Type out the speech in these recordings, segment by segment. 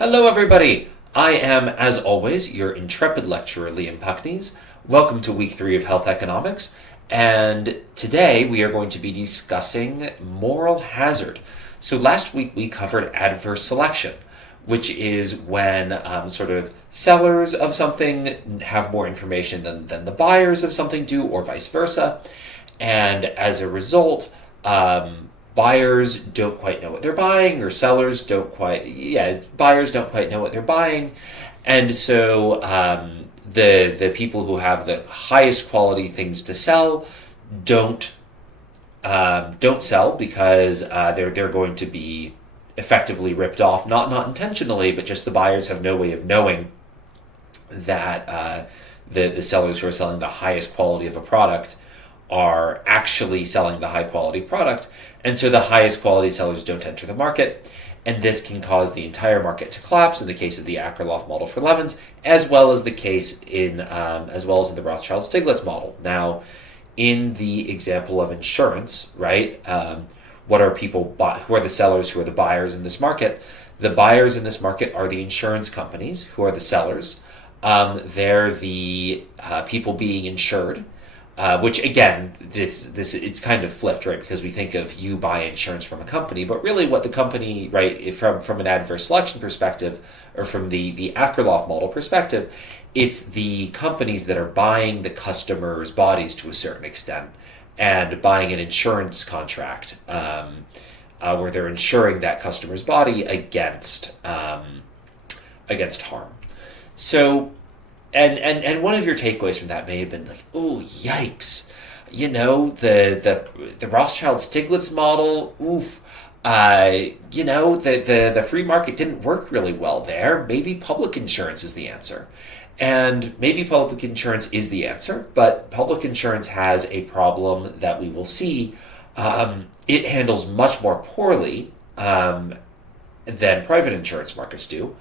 Hello, everybody. I am, as always, your intrepid lecturer, Liam Puckneys. Welcome to week 3 of Health Economics. And today we are going to be discussing moral hazard. So last week we covered adverse selection, which is when sellers of something have more information than the buyers of something do, or vice versa. And as a result, buyers don't quite know what they're buying, or buyers don't quite know what they're buying. And so the people who have the highest quality things to sell don't sell because they're going to be effectively ripped off, not intentionally, but just the buyers have no way of knowing that the sellers who are selling the highest quality of a product are actually selling the high quality product, and so the highest quality sellers don't enter the market, and this can cause the entire market to collapse in the case of the Akerlof model for lemons, as well as the case in the Rothschild-Stiglitz model. Now, in the example of insurance, right? What are people? Who are the sellers? Who are the buyers in this market? The buyers in this market are the insurance companies, who are the sellers. They're the people being insured. Which again, it's kind of flipped, right? Because we think of you buy insurance from a company, but really what the company, right, from an adverse selection perspective, or from the Akerlof model perspective, it's the companies that are buying the customers' bodies to a certain extent and buying an insurance contract where they're insuring that customer's body against harm. So. And one of your takeaways from that may have been like, oh, yikes. You know, the Rothschild-Stiglitz model, oof. The free market didn't work really well there. Maybe public insurance is the answer. And maybe public insurance is the answer, but public insurance has a problem that we will see. It handles much more poorly than private insurance markets do,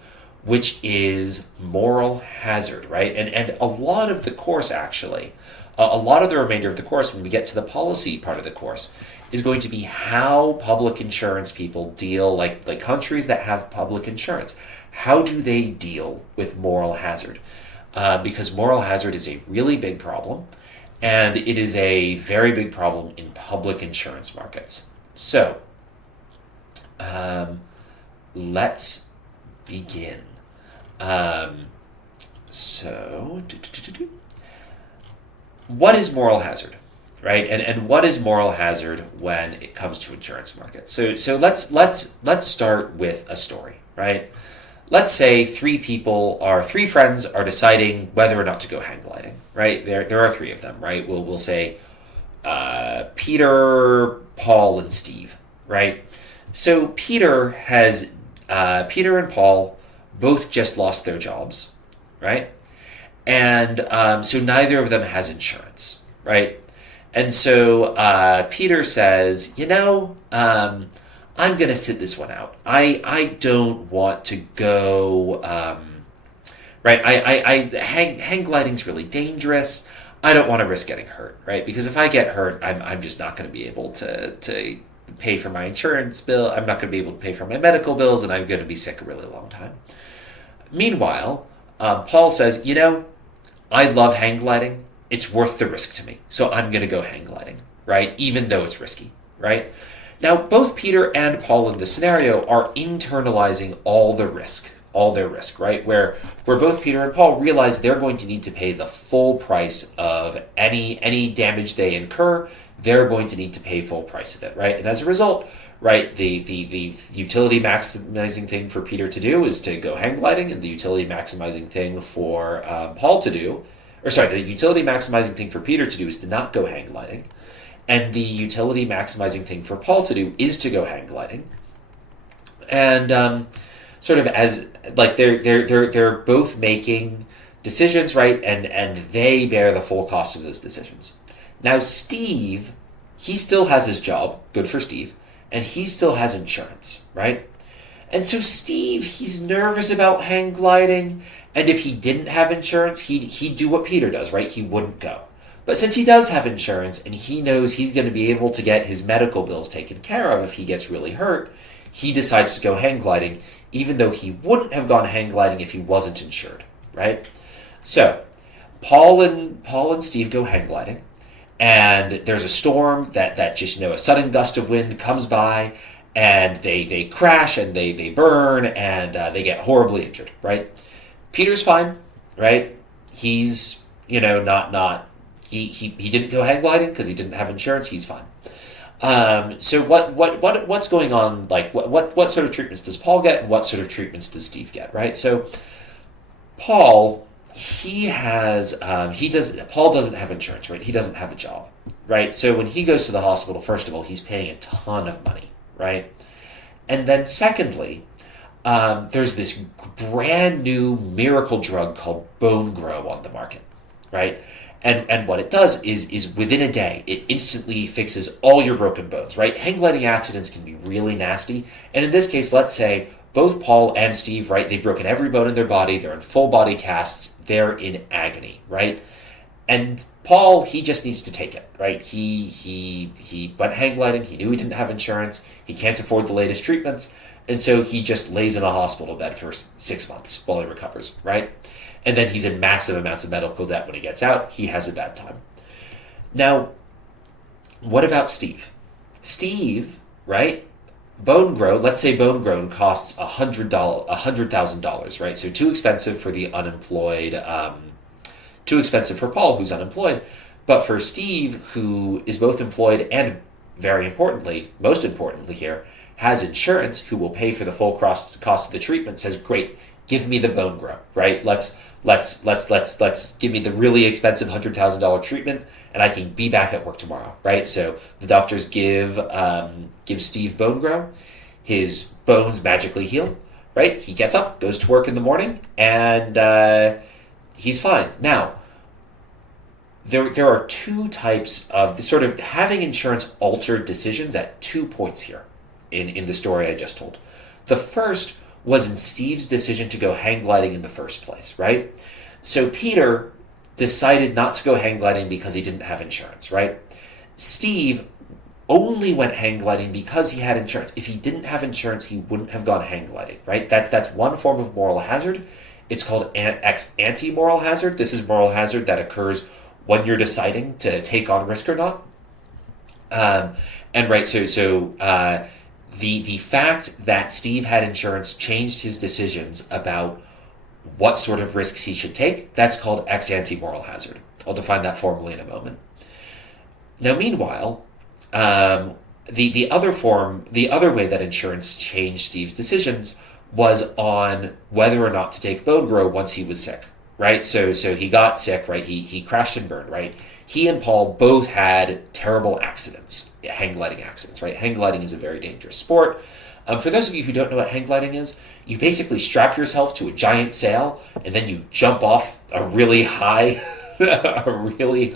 which is moral hazard, right? And a lot of the course, actually, a lot of the remainder of the course, when we get to the policy part of the course, is going to be how public insurance people deal, like countries that have public insurance, how do they deal with moral hazard? Because moral hazard is a really big problem, and it is a very big problem in public insurance markets. So, let's begin. What is moral hazard, right? And what is moral hazard when it comes to insurance markets? So let's start with a story, right? Let's say three friends are deciding whether or not to go hang gliding, right? There are three of them, right? We'll say Peter, Paul, and Steve, right? So Peter and Paul both just lost their jobs, right? And so neither of them has insurance, right? And so Peter says, I'm going to sit this one out. I don't want to go, right? Hang gliding's really dangerous. I don't want to risk getting hurt, right? Because if I get hurt, I'm just not going to be able to pay for my insurance bill. I'm not going to be able to pay for my medical bills, and I'm going to be sick a really long time. Meanwhile, Paul says, I love hang gliding. It's worth the risk to me. So I'm going to go hang gliding, right? Even though it's risky, right? Now, both Peter and Paul in this scenario are internalizing all their risk, right? Where both Peter and Paul realize they're going to need to pay the full price of any damage they incur. They're going to need to pay full price of it, right? And as a result, right, the utility maximizing thing for Peter to do is to go hang gliding, and the utility maximizing thing for the utility maximizing thing for Peter to do is to not go hang gliding, and the utility maximizing thing for Paul to do is to go hang gliding. And they're both making decisions, right, and they bear the full cost of those decisions. Now Steve, he still has his job, good for Steve, and he still has insurance, right? And so Steve, he's nervous about hang gliding, and if he didn't have insurance, he'd do what Peter does, right? He wouldn't go. But since he does have insurance, and he knows he's going to be able to get his medical bills taken care of if he gets really hurt, he decides to go hang gliding, even though he wouldn't have gone hang gliding if he wasn't insured, right? So Paul and Steve go hang gliding, and there's a storm that just, a sudden gust of wind comes by, and they crash and they burn, and they get horribly injured, right? Peter's fine, right? He's, not he didn't go hang gliding because he didn't have insurance. He's fine. So what's going on? Like what sort of treatments does Paul get, and what sort of treatments does Steve get? Right. So Paul, Paul doesn't have insurance, right? He doesn't have a job, right? So when he goes to the hospital, first of all, he's paying a ton of money, right? And then secondly, there's this brand new miracle drug called Bone Grow on the market, right? And what it does is within a day, it instantly fixes all your broken bones, right? Hang gliding accidents can be really nasty. And in this case, let's say both Paul and Steve, right, they've broken every bone in their body. They're in full body casts. They're in agony, right? And Paul, he just needs to take it, right? He went hang gliding. He knew he didn't have insurance. He can't afford the latest treatments. And so he just lays in a hospital bed for 6 months while he recovers, right? And then he's in massive amounts of medical debt when he gets out. He has a bad time. Now, what about Steve? Steve, right? Bone Grow, let's say Bone Grow costs $100,000, right? So too expensive for the unemployed, too expensive for Paul, who's unemployed. But for Steve, who is both employed and, very importantly, most importantly here, has insurance, who will pay for the full cost of the treatment, says, great, give me the Bone Grow, right? Let's give me the really expensive $100,000 treatment, and I can be back at work tomorrow, right? So the doctors give Steve Bone Grow. His bones magically heal, right? He gets up, goes to work in the morning, and he's fine. Now, there are two types of sort of having insurance altered decisions at 2 points here in the story I just told. The first was in Steve's decision to go hang gliding in the first place, right? So Peter decided not to go hang gliding because he didn't have insurance, right? Steve only went hang gliding because he had insurance. If he didn't have insurance, he wouldn't have gone hang gliding, right? That's one form of moral hazard. It's called ante moral hazard. This is moral hazard that occurs when you're deciding to take on risk or not. The fact that Steve had insurance changed his decisions about what sort of risks he should take. That's called ex ante moral hazard. I'll define that formally in a moment. Now, meanwhile, the other way that insurance changed Steve's decisions was on whether or not to take Bone Grow once he was sick, right? So he got sick, right? He crashed and burned, right? He and Paul both had terrible accidents, hang gliding accidents, right? Hang gliding is a very dangerous sport. For those of you who don't know what hang gliding is, you basically strap yourself to a giant sail and then you jump off a really high, a really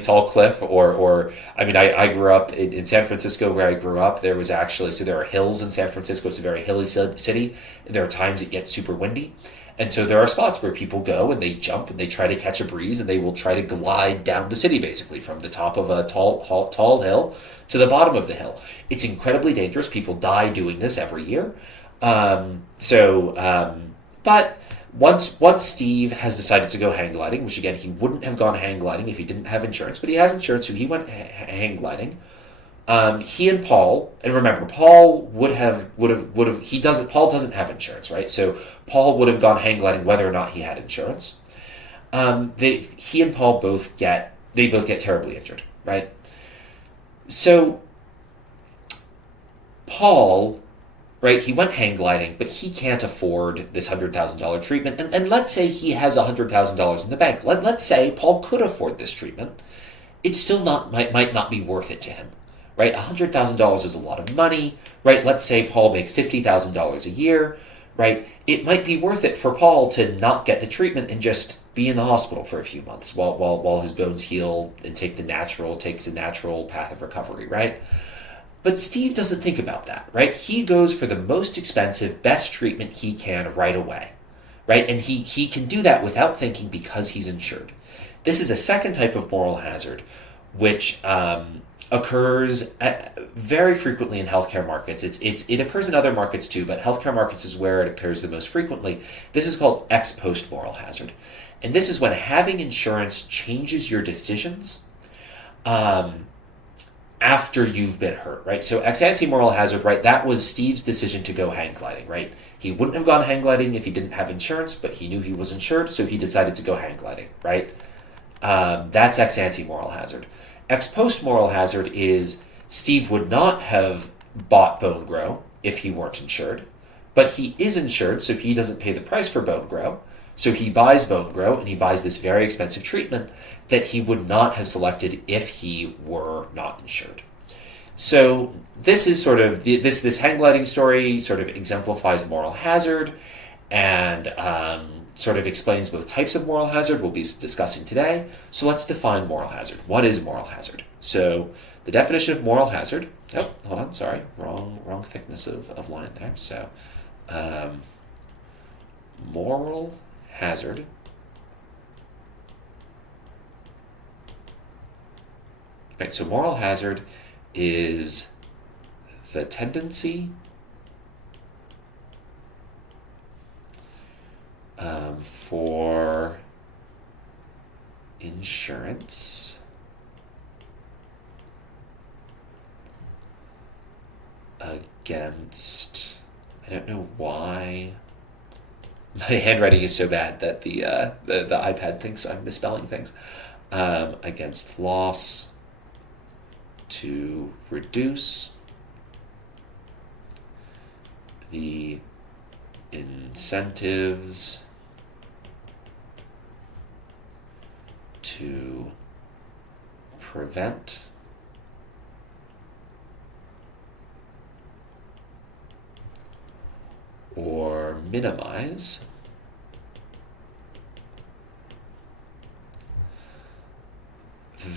tall cliff. I grew up in San Francisco, where I grew up. There are hills in San Francisco. It's a very hilly city, and there are times it gets super windy. And so there are spots where people go and they jump and they try to catch a breeze, and they will try to glide down the city, basically from the top of a tall hill to the bottom of the hill. It's incredibly dangerous. People die doing this every year. But once Steve has decided to go hang gliding, which again, he wouldn't have gone hang gliding if he didn't have insurance, but he has insurance, so he went hang gliding. He and Paul, and remember, Paul Paul doesn't have insurance, right? So Paul would have gone hang gliding whether or not he had insurance. He and Paul both get terribly injured, right? So Paul, right, he went hang gliding, but he can't afford this $100,000 treatment. And let's say he has $100,000 in the bank. Let's say Paul could afford this treatment. It still might not be worth it to him. Right, $100,000 is a lot of money, right? Let's say Paul makes $50,000 a year, right? It might be worth it for Paul to not get the treatment and just be in the hospital for a few months while his bones heal and takes a natural path of recovery, right? But Steve doesn't think about that, right? He goes for the most expensive, best treatment he can right away, right? And he can do that without thinking because he's insured. This is a second type of moral hazard, which occurs very frequently in healthcare markets. It occurs in other markets too, but healthcare markets is where it occurs the most frequently. This is called ex post moral hazard. And this is when having insurance changes your decisions after you've been hurt, right? So ex ante moral hazard, right? That was Steve's decision to go hang gliding, right? He wouldn't have gone hang gliding if he didn't have insurance, but he knew he was insured, so he decided to go hang gliding, right? That's ex ante moral hazard. Ex post moral hazard is Steve would not have bought Bone Grow if he weren't insured, but he is insured, so he doesn't pay the price for Bone Grow. So he buys Bone Grow, and he buys this very expensive treatment that he would not have selected if he were not insured. So this is sort of this hang gliding story sort of exemplifies moral hazard, and sort of explains both types of moral hazard we'll be discussing today. So let's define moral hazard. What is moral hazard? So the definition of moral hazard. Oh, hold on, sorry, wrong thickness of line there. So moral hazard right, so moral hazard is the tendency for insurance against, I don't know why my handwriting is so bad that the iPad thinks I'm misspelling things, against loss to reduce the incentives to prevent or minimize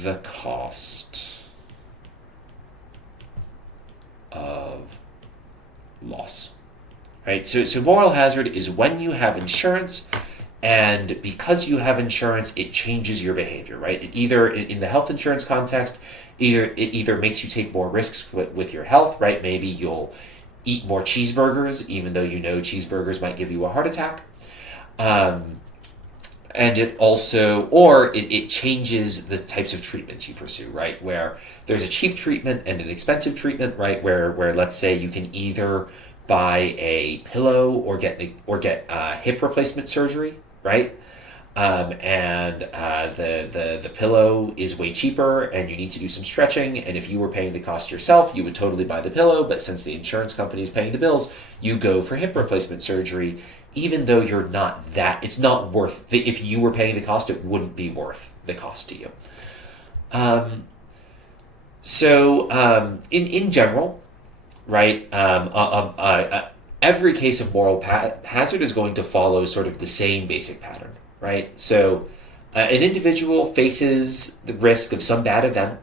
the cost of loss. Right? So moral hazard is when you have insurance, and because you have insurance, it changes your behavior, right? It either, in the health insurance context, it either makes you take more risks with your health, right? Maybe you'll eat more cheeseburgers, even though you know cheeseburgers might give you a heart attack. And it also, or it changes the types of treatments you pursue, right? Where there's a cheap treatment and an expensive treatment, right? Where let's say you can either buy a pillow or get hip replacement surgery, right? And the pillow is way cheaper, and you need to do some stretching. And if you were paying the cost yourself, you would totally buy the pillow. But since the insurance company is paying the bills, you go for hip replacement surgery, even though you're not that. It's not worth. If you were paying the cost, it wouldn't be worth the cost to you. In general, right? Every case of moral hazard is going to follow sort of the same basic pattern, right? So an individual faces the risk of some bad event,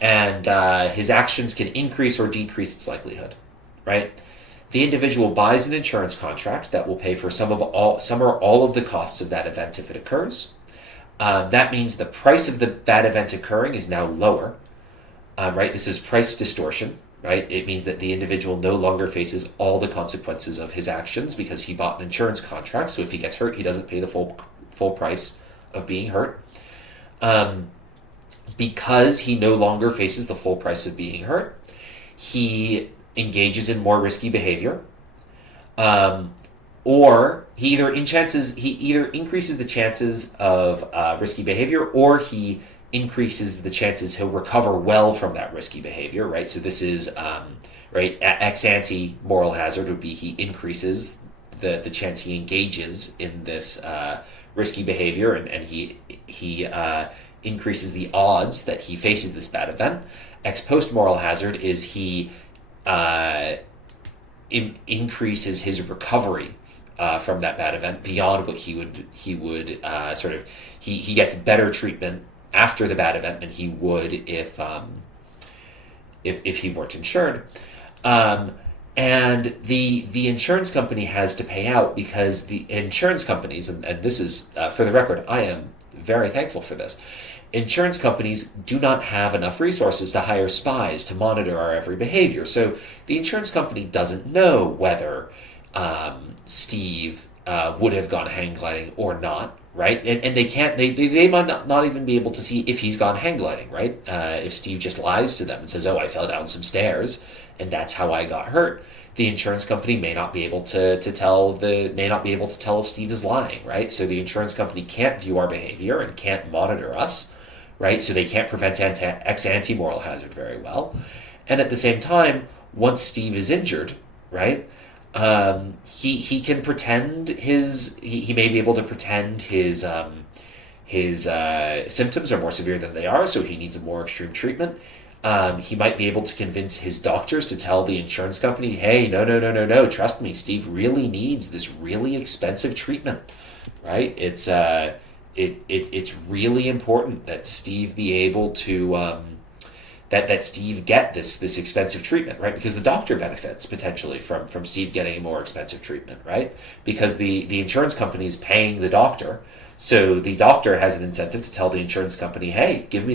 and his actions can increase or decrease its likelihood, right? The individual buys an insurance contract that will pay for some or all of the costs of that event if it occurs. That means the price of that event occurring is now lower, right? This is price distortion. Right? It means that the individual no longer faces all the consequences of his actions because he bought an insurance contract. So if he gets hurt, he doesn't pay the full price of being hurt. Because he no longer faces the full price of being hurt, he engages in more risky behavior, or he either increases the chances of risky behavior, or he increases the chances he'll recover well from that risky behavior, right? So this is, right, ex ante moral hazard would be he increases the chance he engages in this risky behavior, and he increases the odds that he faces this bad event. Ex post moral hazard is he increases his recovery from that bad event beyond what he would he gets better treatment after the bad event than he would if he weren't insured. And the insurance company has to pay out because the insurance companies, and this is, for the record, I am very thankful for this. insurance companies do not have enough resources to hire spies to monitor our every behavior. So the insurance company doesn't know whether Steve would have gone hang gliding or not, right? And they can't, they might not even be able to see if he's gone hang gliding, right? If Steve just lies to them and says, oh, I fell down some stairs and that's how I got hurt. The insurance company may not be able to tell if Steve is lying, right? So the insurance company can't view our behavior and can't monitor us, right? So they can't prevent ex ante moral hazard very well. And at the same time, once Steve is injured, right? He can pretend he may be able to pretend his symptoms are more severe than they are, so he needs a more extreme treatment. He might be able to convince his doctors to tell the insurance company, hey, no, trust me, Steve really needs this really expensive treatment, right? It's really important that Steve be able to that Steve get this expensive treatment, right? Because the doctor benefits potentially from Steve getting a more expensive treatment, right? Because the insurance company is paying the doctor. So the doctor has an incentive to tell the insurance company, hey, give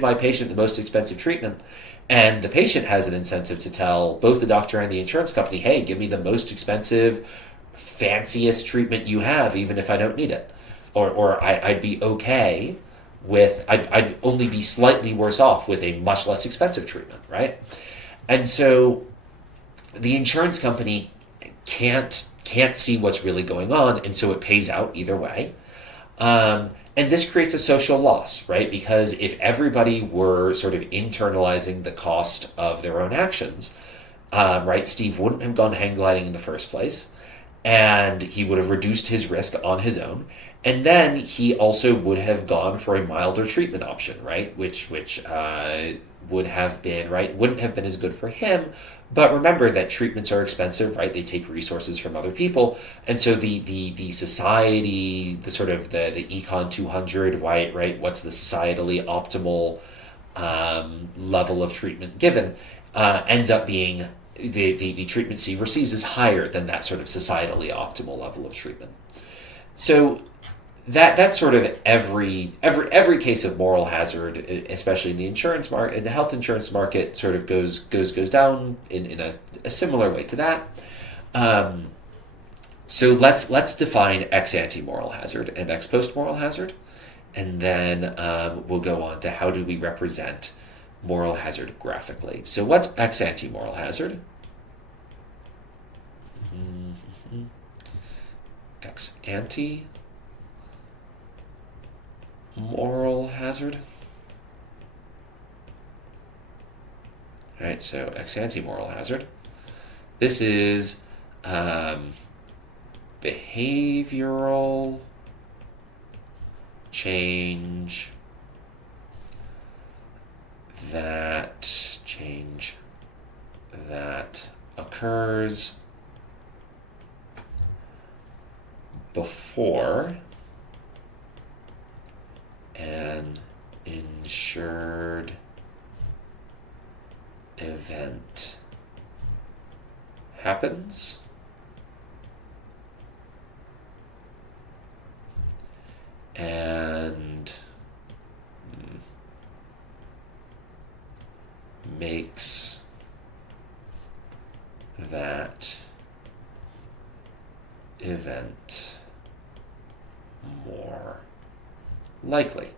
my patient the most expensive treatment. And the patient has an incentive to tell both the doctor and the insurance company, hey, give me the most expensive, fanciest treatment you have, even if I don't need it. Or I'd be okay with, I'd only be slightly worse off with a much less expensive treatment, right? And so the insurance company can't see what's really going on, and so it pays out either way. And this creates a social loss, right? Because if everybody were sort of internalizing the cost of their own actions, right, Steve wouldn't have gone hang gliding in the first place, and he would have reduced his risk on his own. And then he also would have gone for a milder treatment option, right? Which wouldn't have been as good for him. But remember that treatments are expensive, right? They take resources from other people. And so the society, the sort of the Econ 200, right? What's the societally optimal level of treatment given, ends up being the treatment Steve receives is higher than that sort of societally optimal level of treatment. So that's sort of every case of moral hazard, especially in the insurance market, in the health insurance market, sort of goes down in a similar way to that. So let's define ex ante moral hazard and ex post moral hazard, and then we'll go on to how do we represent moral hazard graphically. So what's ex ante moral hazard? Ex ante moral hazard. All right, so ex ante moral hazard. This is behavioral change that occurs before an insured event happens and makes that event more likely.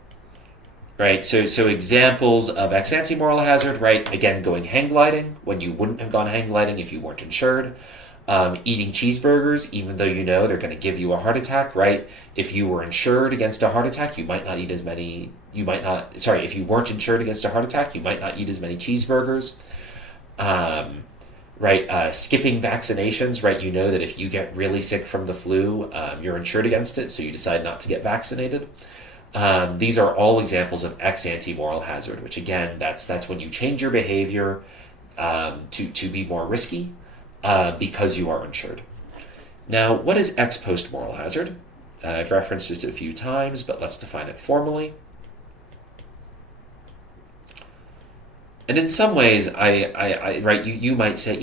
Right, so examples of ex ante moral hazard, right? Again, going hang gliding when you wouldn't have gone hang gliding if you weren't insured. Eating cheeseburgers, even though you know they're going to give you a heart attack, right? If you were insured against a heart attack, you might not eat as many. If you weren't insured against a heart attack, you might not eat as many cheeseburgers. Right, skipping vaccinations, right? You know that if you get really sick from the flu, you're insured against it, so you decide not to get vaccinated. These are all examples of ex ante moral hazard, which again, that's when you change your behavior to be more risky because you are insured. Now, what is ex post moral hazard? I've referenced this a few times, but let's define it formally. And in some ways, right, you might say,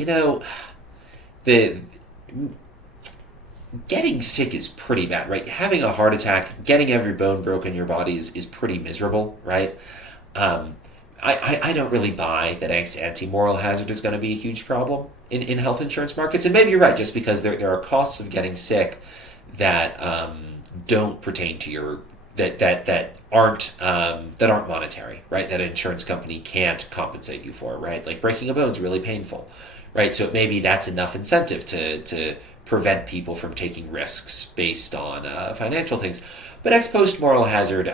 getting sick is pretty bad, right? Having a heart attack, getting every bone broken in your body is pretty miserable, right? Um, I don't really buy that ante moral hazard is going to be a huge problem in health insurance markets. And maybe you're right, just because there are costs of getting sick that don't pertain to your that aren't monetary, right? That an insurance company can't compensate you for, right? Like breaking a bone is really painful, right? So maybe that's enough incentive to prevent people from taking risks based on financial things. But ex post moral hazard,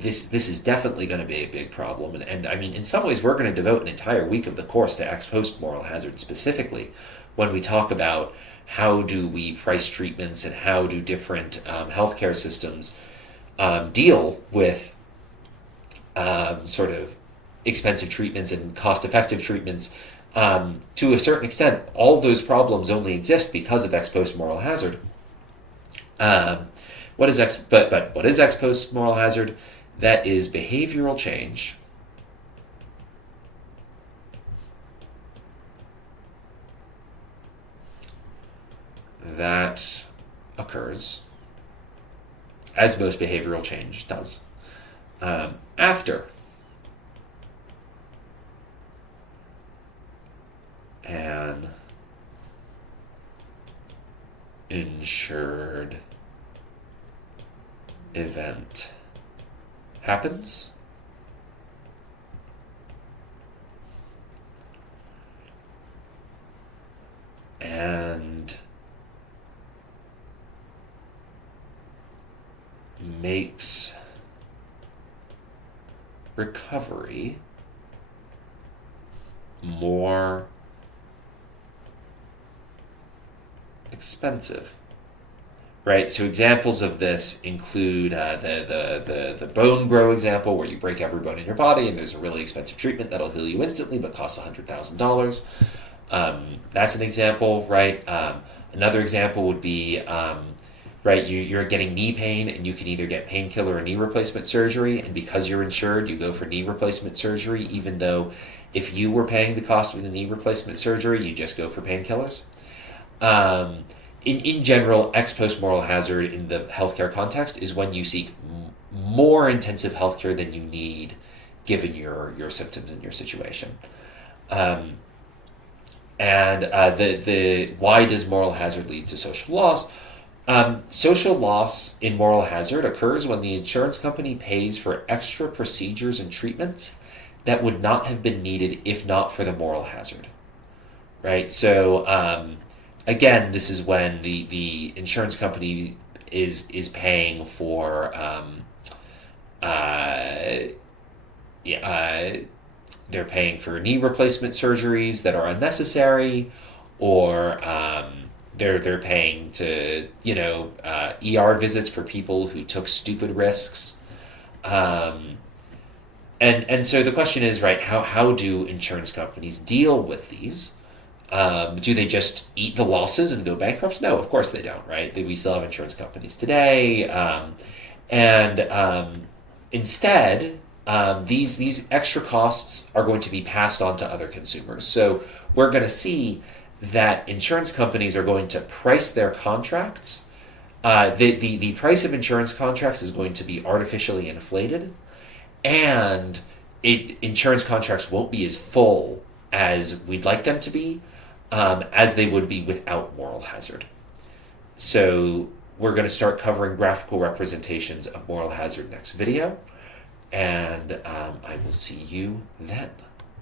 this is definitely going to be a big problem, and I mean, in some ways, we're going to devote an entire week of the course to ex post moral hazard specifically, when we talk about how do we price treatments and how do different healthcare systems deal with sort of expensive treatments and cost-effective treatments. To a certain extent, all those problems only exist because of ex post moral hazard. What is what is ex post moral hazard? That is behavioral change that occurs, as most behavioral change does, after an insured event happens and makes recovery more expensive. Right, so examples of this include the bone grow example, where you break every bone in your body and there's a really expensive treatment that'll heal you instantly but costs $100,000. That's an example, right? Another example would be, right, you're getting knee pain and you can either get painkiller or knee replacement surgery, and because you're insured, you go for knee replacement surgery, even though if you were paying the cost of the knee replacement surgery, you just go for painkillers. In general, ex post moral hazard in the healthcare context is when you seek more intensive healthcare than you need, given your symptoms and your situation. And the why does moral hazard lead to social loss? Social loss in moral hazard occurs when the insurance company pays for extra procedures and treatments that would not have been needed if not for the moral hazard. Right? So again, this is when the insurance company is paying for they're paying for knee replacement surgeries that are unnecessary, or they're paying to ER visits for people who took stupid risks, and so the question is, right, how do insurance companies deal with these? Do they just eat the losses and go bankrupt? No, of course they don't, right? We still have insurance companies today. Instead, these extra costs are going to be passed on to other consumers. So we're going to see that insurance companies are going to price their contracts. The price of insurance contracts is going to be artificially inflated, and insurance contracts won't be as full as we'd like them to be, as they would be without moral hazard. So we're going to start covering graphical representations of moral hazard next video, and I will see you then.